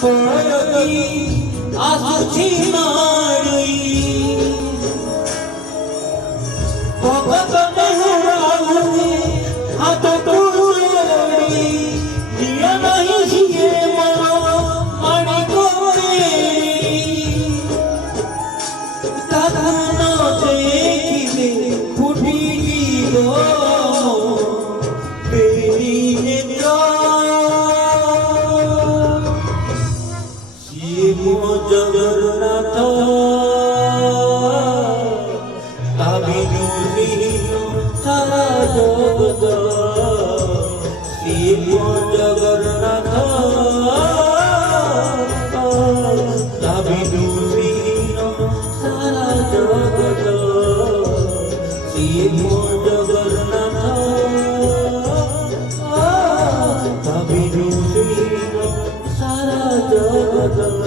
পরতি আসুছি নারী ভগত মেহরাবি হাত তুলি দিয়া নাহি সিয়ে মন মারি করে তাহা না দেখিলে ফুটি দিব জগন্নাথ সারা জগত শিব জগন্নাথ সারা জগত শিব জগন্নাথ সারা জগত।